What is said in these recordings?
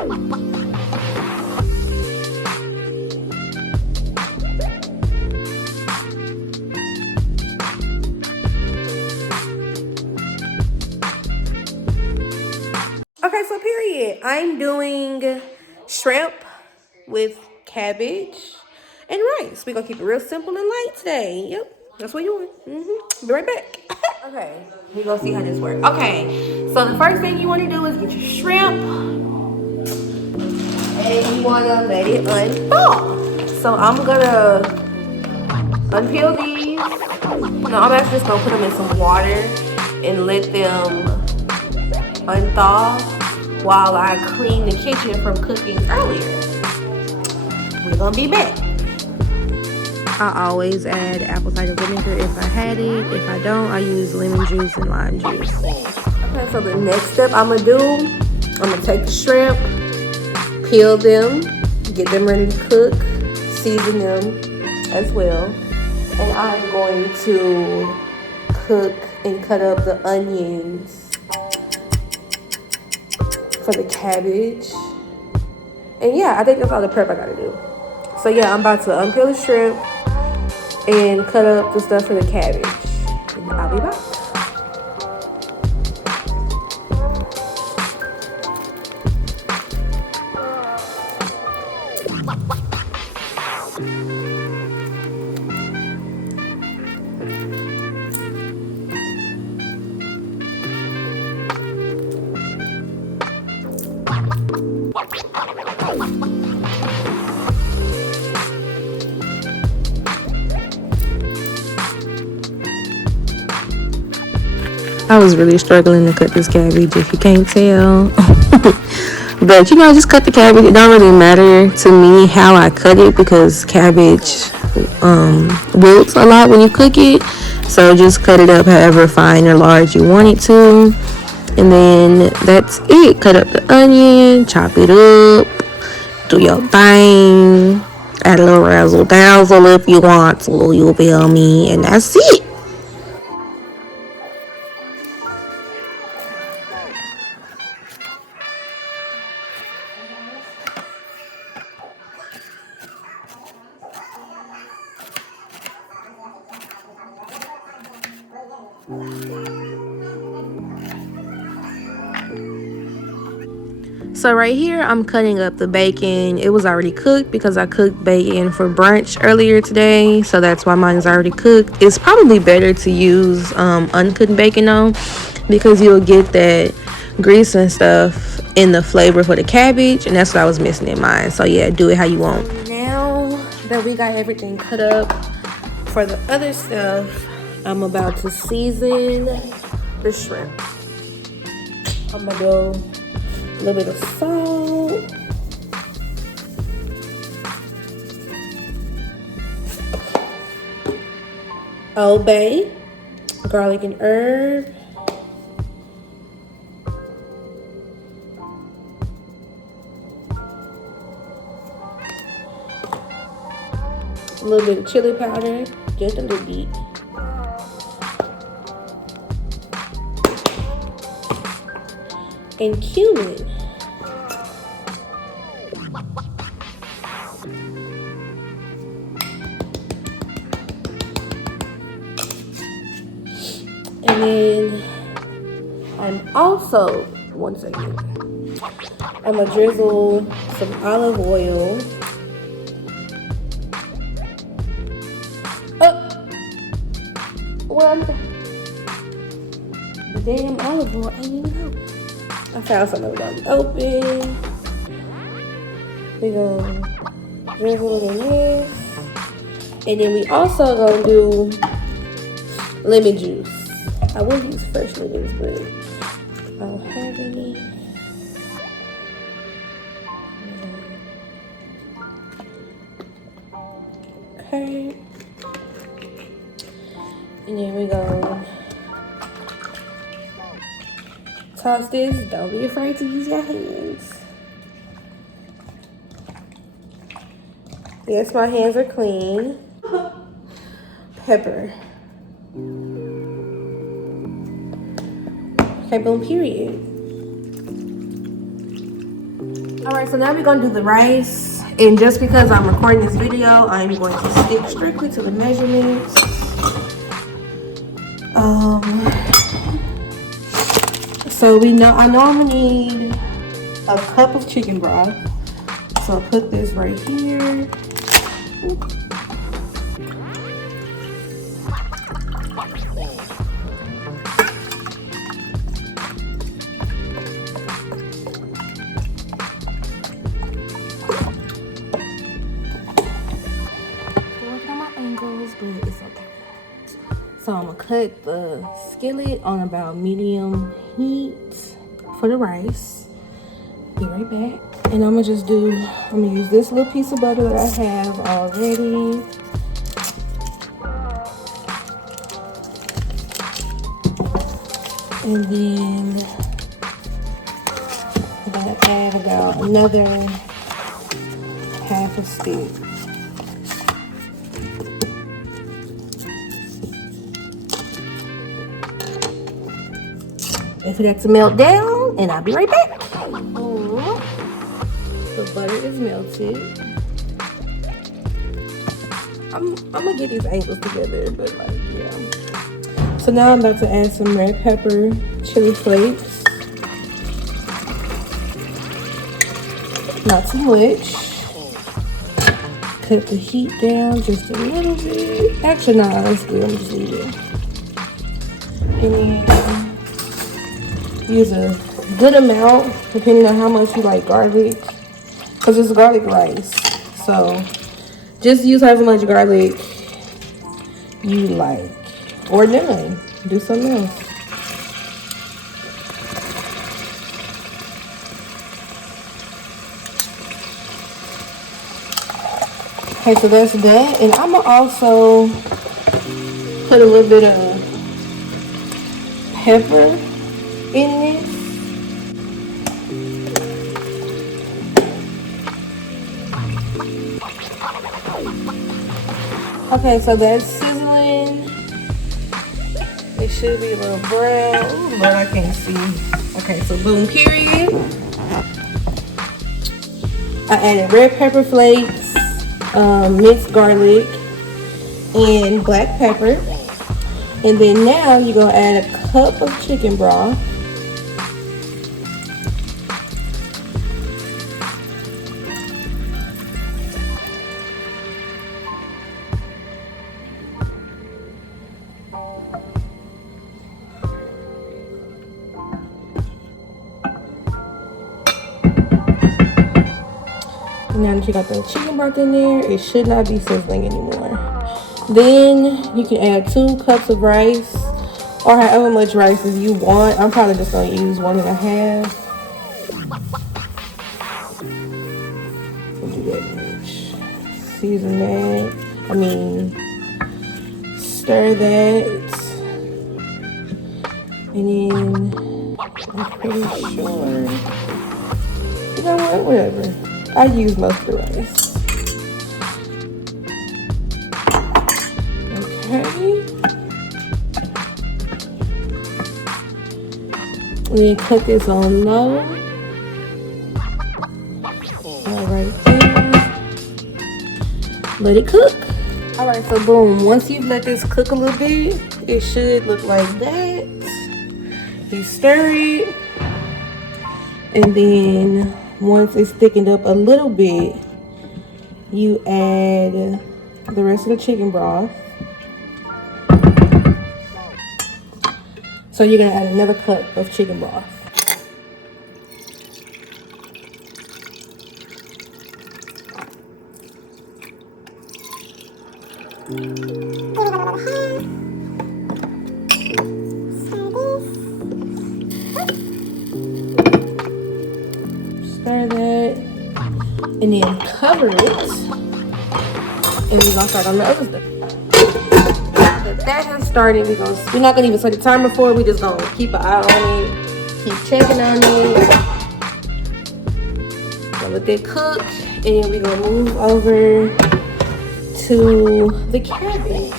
Okay, so period. I'm doing shrimp with cabbage and rice. We're gonna keep it real simple and light today. Yep, that's what you're doing. Be right back. Okay, we're gonna see how this works. Okay, so the first thing you wanna do is get your shrimp and you wanna let it unthaw. So I'm gonna unpeel these. No, I'm actually just gonna put them in some water and let them unthaw while I clean the kitchen from cooking earlier. We're gonna be back. I always add apple cider vinegar if I had it. If I don't, I use lemon juice and lime juice. Okay, so the next step I'm gonna do, I'm gonna take the shrimp, peel them, get them ready to cook, season them as well. And I'm going to cook and cut up the onions for the cabbage. And yeah, I think that's all the prep I gotta do. So yeah, I'm about to unpeel the shrimp and cut up the stuff for the cabbage. And I'll be back. I was really struggling to cut this cabbage, if you can't tell. But you know, just cut the cabbage. It don't really matter to me how I cut it because cabbage wilts a lot when you cook it. So just cut it up however fine or large you want it to. And then that's it. Cut up the onion, chop it up, do your thing. Add a little razzle dazzle if you want to, you feel me? And that's it. So right here, I'm cutting up the bacon. It was already cooked because I cooked bacon for brunch earlier today. So that's why mine is already cooked. It's probably better to use uncooked bacon though, because you'll get that grease and stuff in the flavor for the cabbage. And that's what I was missing in mine. So yeah, do it how you want. Now that we got everything cut up for the other stuff, I'm about to season the shrimp. I'm gonna go a little bit of salt, Old Bay, garlic and herb, a little bit of chili powder, just a little bit. And cumin. And then I'm also, one second, I'm gonna drizzle some olive oil. Oh, well, the damn olive oil ain't even open. I found something that was already open. We're gonna drizzle it in this. And then we also gonna do lemon juice. I will use fresh lemons, but I don't have any. Okay. And then we go toss this. Don't be afraid to use your hands. Yes, my hands are clean. Pepper. Okay, boom, period. All right, so now we're gonna do the rice. And just because I'm recording this video, I'm going to stick strictly to the measurements. So I know I'm gonna need a cup of chicken broth. So I'll put this right here. But it's okay. So I'm gonna cut the skillet on about medium heat for the rice. Be right back. And I'm gonna use this little piece of butter that I have already. And then I'm gonna add about another half a stick. If it has to melt down, and I'll be right back. Oh, the butter is melted. I'm gonna get these angles together, but like, yeah. So now I'm about to add some red pepper, chili flakes. Not too much. Cut the heat down just a little bit. Actually, no, that's good. I'm just leave it. And then use a good amount, depending on how much you like garlic, because it's garlic rice. So just use however much garlic you like, or none. Do something else. Okay, so that's that, and I'm gonna also put a little bit of pepper in this. Okay, so that's sizzling. It should be a little brown. Ooh, Lord, I can't see. Okay, so boom, period. I added red pepper flakes, minced garlic, and black pepper. And then now you're gonna add a cup of chicken broth. Now that you got the chicken broth in there, it should not be sizzling anymore. Then you can add 2 cups of rice, or however much rice as you want. I'm probably just gonna use 1.5. Don't do that much. Season that. Stir that. And then I'm pretty sure. You know what? Whatever. I use most of the rice. Okay. And then cut this on low. Right there. Let it cook. Alright, so boom. Once you've let this cook a little bit, it should look like that. You stir it. And then once it's thickened up a little bit, you add the rest of the chicken broth. So you're gonna add another cup of chicken broth. Stir that, and then cover it, and we're gonna start on the other stuff. That has started. We're not gonna even set the timer for it. We just gonna keep an eye on it, keep checking on it. Gonna let that cook, and we're gonna move over to the cabbage.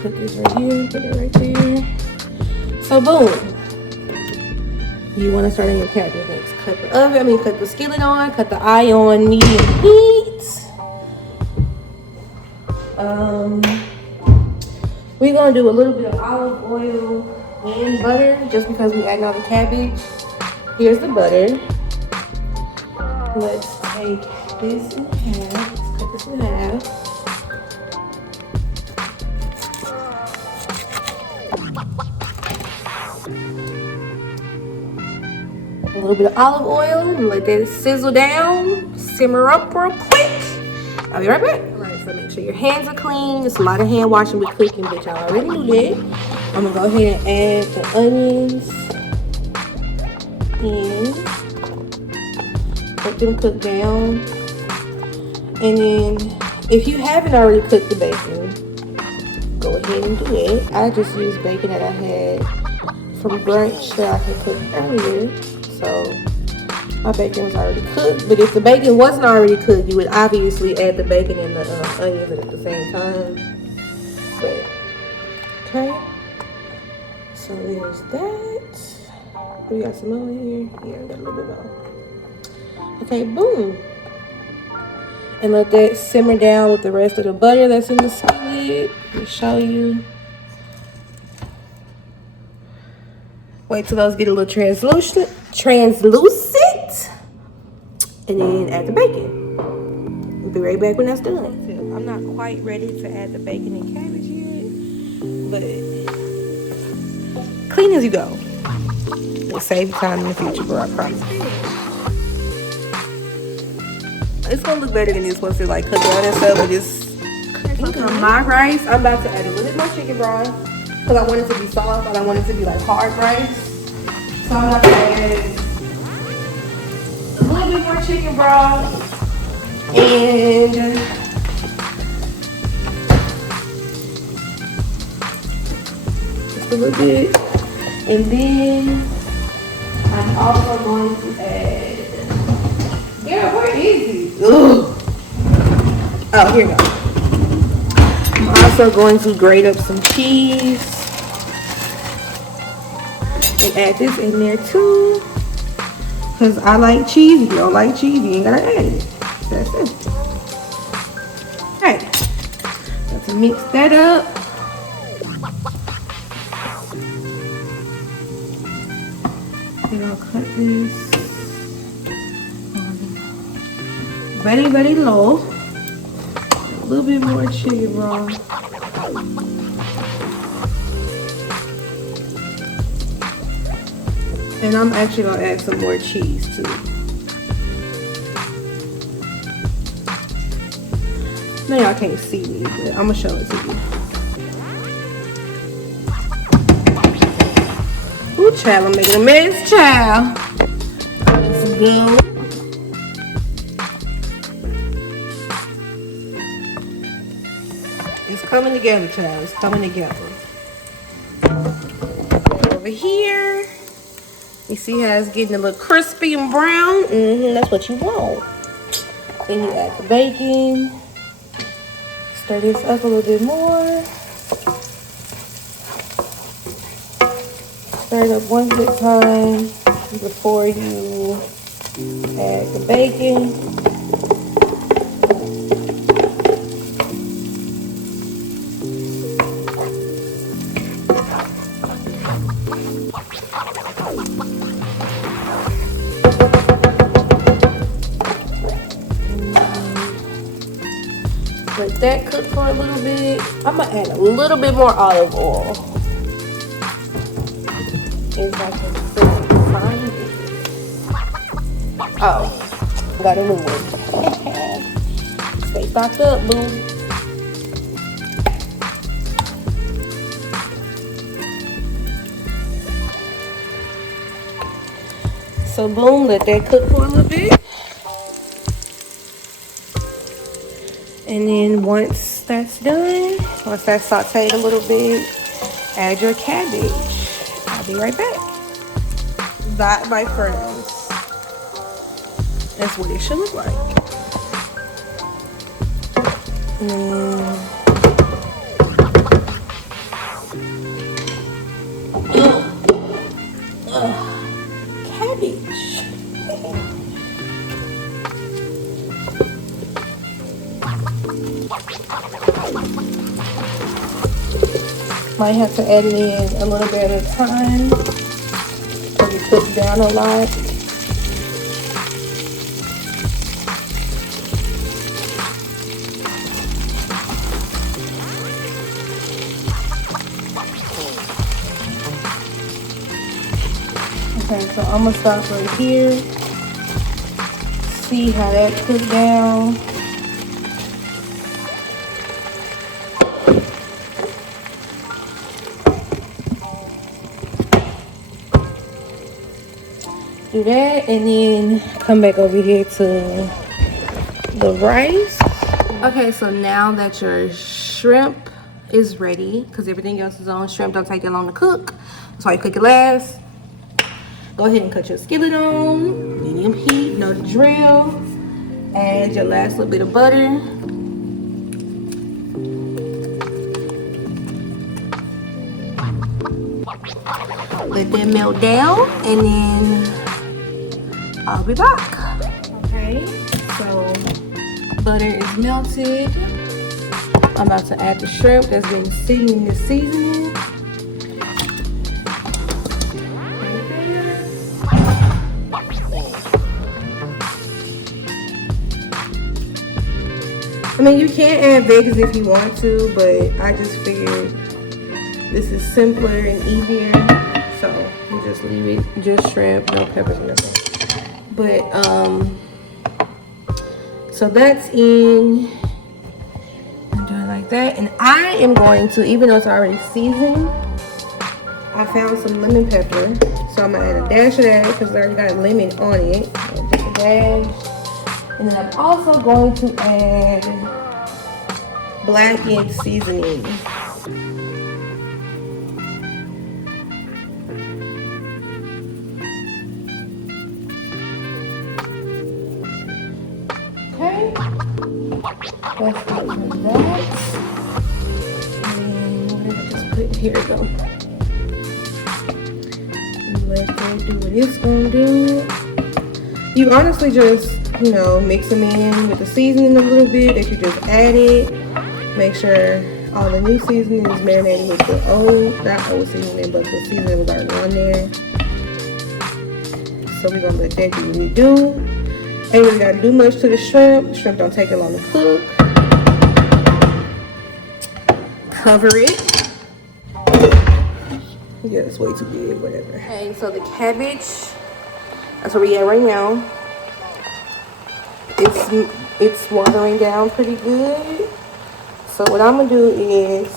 Put this right here, put it right there. So boom. You want to start on your cabbage next. Cut the oven, cut the skillet on, cut the eye on medium heat. We're gonna do a little bit of olive oil and butter just because we adding all the cabbage. Here's the butter. Let's take this in half. Let's cut this in half. A little bit of olive oil and let that sizzle down, simmer up real quick. I'll be right back. All right, so make sure your hands are clean. It's a lot of hand washing with cooking, but y'all already knew that. I'm gonna go ahead and add the onions in. Let them cook down. And then if you haven't already cooked the bacon, go ahead and do it. I just used bacon that I had from brunch that I had cooked earlier. So my bacon was already cooked, but if the bacon wasn't already cooked, you would obviously add the bacon and the onions at the same time. But okay, so there's that. We got some more here. Yeah, we got a little bit more. Okay, boom. And let that simmer down with the rest of the butter that's in the skillet. Let me show you. Wait till those get a little translucent, and then add the bacon. We'll be right back when that's done. I'm not quite ready to add the bacon and cabbage yet, but clean as you go. It'll save you time in the future, bro, I promise. It's gonna look better than this once it like cook down and stuff, but it's on my rice. I'm about to add a little bit more chicken broth because I want it to be soft. I don't want it to be like hard rice. So I'm about to add a little bit more chicken broth and just a little bit. And then I'm also going to add, yeah, where is it? Ugh. Oh, here we go. I'm also going to grate up some cheese and add this in there too. Because I like cheese. If you don't like cheese, you ain't gotta add it. That's it. Alright. Let's mix that up. And I'll cut this very, very low. A little bit more chicken broth. And I'm actually gonna add some more cheese too. Now y'all can't see me, but I'm gonna show it to you. Ooh, child, I'm making a mess, child. Let's go. It's coming together, child. It's coming together. Over here. You see how it's getting a little crispy and brown? That's what you want. Then you add the bacon. Stir this up a little bit more. Stir it up one good time before you add the bacon. Let that cook for a little bit. I'm gonna add a little bit more olive oil. If I can find it. Oh, got a new one. Stay stocked up, boo. So boom, let that cook for a little bit. And then once that's done, once that's sauteed a little bit, add your cabbage. I'll be right back. That, my friends, that's what it should look like. cabbage. Might have to add it in a little bit at a time because it cooks down a lot. Okay, so I'm gonna stop right here. See how that cooks down. Do that and then come back over here to the rice. Okay, so now that your shrimp is ready, because everything else is on, shrimp don't take that long to cook. That's why you cook it last. Go ahead and cut your skillet on, medium heat, know the drill. Add your last little bit of butter. Let that melt down and then I'll be back. Okay, so butter is melted. I'm about to add the shrimp that's been sitting in the seasoning. Right there. I mean, you can add veggies if you want to, but I just figured this is simpler and easier. So you just leave it, just shrimp, no peppers or nothing. But so that's in. I'm doing it like that, and I am going to, even though it's already seasoned, I found some lemon pepper, so I'm gonna add a dash of that because I already got a lemon on it. Just a dash, and then I'm also going to add blackened seasoning. Okay, let's get rid of that. And what did I just put? Here we go. Let that do what it's gonna do. You honestly just, you know, mix them in with the seasoning a little bit that you just added. Make sure all the new seasoning is marinated with the old, not old seasoning, but the seasoning was already on there. So we're gonna let that do what it do. Ain't really gotta do much to the shrimp. The shrimp don't take it long to cook. Cover it. Yeah, it's way too big, whatever. Okay, so the cabbage, that's where we at right now. It's watering down pretty good. So what I'm gonna do is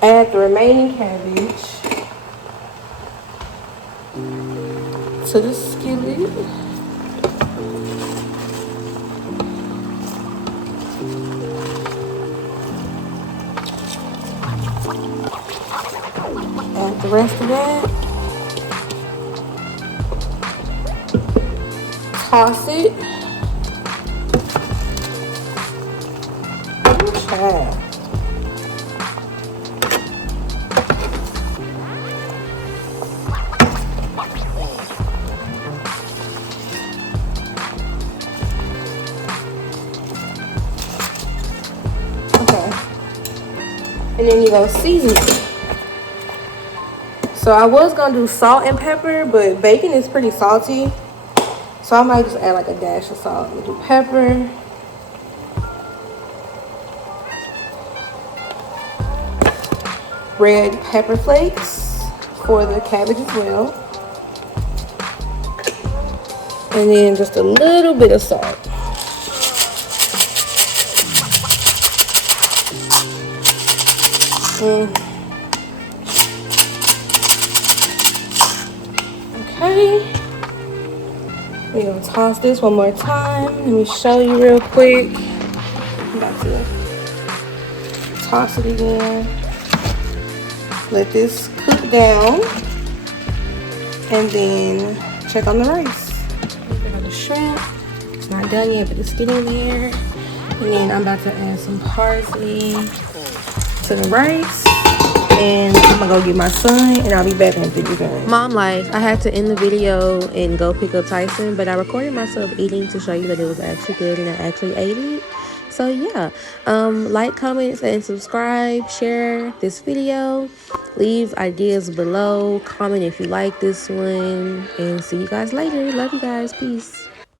add the remaining cabbage to the skillet. Add the rest of that. Toss it. Okay. And then you go season it. So I was gonna do salt and pepper, but bacon is pretty salty. So I might just add like a dash of salt. We'll do pepper. Red pepper flakes for the cabbage as well. And then just a little bit of salt. Okay. We're gonna toss this one more time. Let me show you real quick. I'm about to toss it again. Let this cook down. And then check on the rice. Check on the shrimp. It's not done yet, but it's getting there. And then I'm about to add some parsley to the rice. and I'm gonna go get my son, and I'll be back in 50 seconds. Mom life. I had to end the video and go pick up Tyson, but I recorded myself eating to show you that it was actually good and I actually ate it. So yeah, like, comments, and subscribe, share this video, leave ideas below, comment if you like this one, and see you guys later. Love you guys. Peace.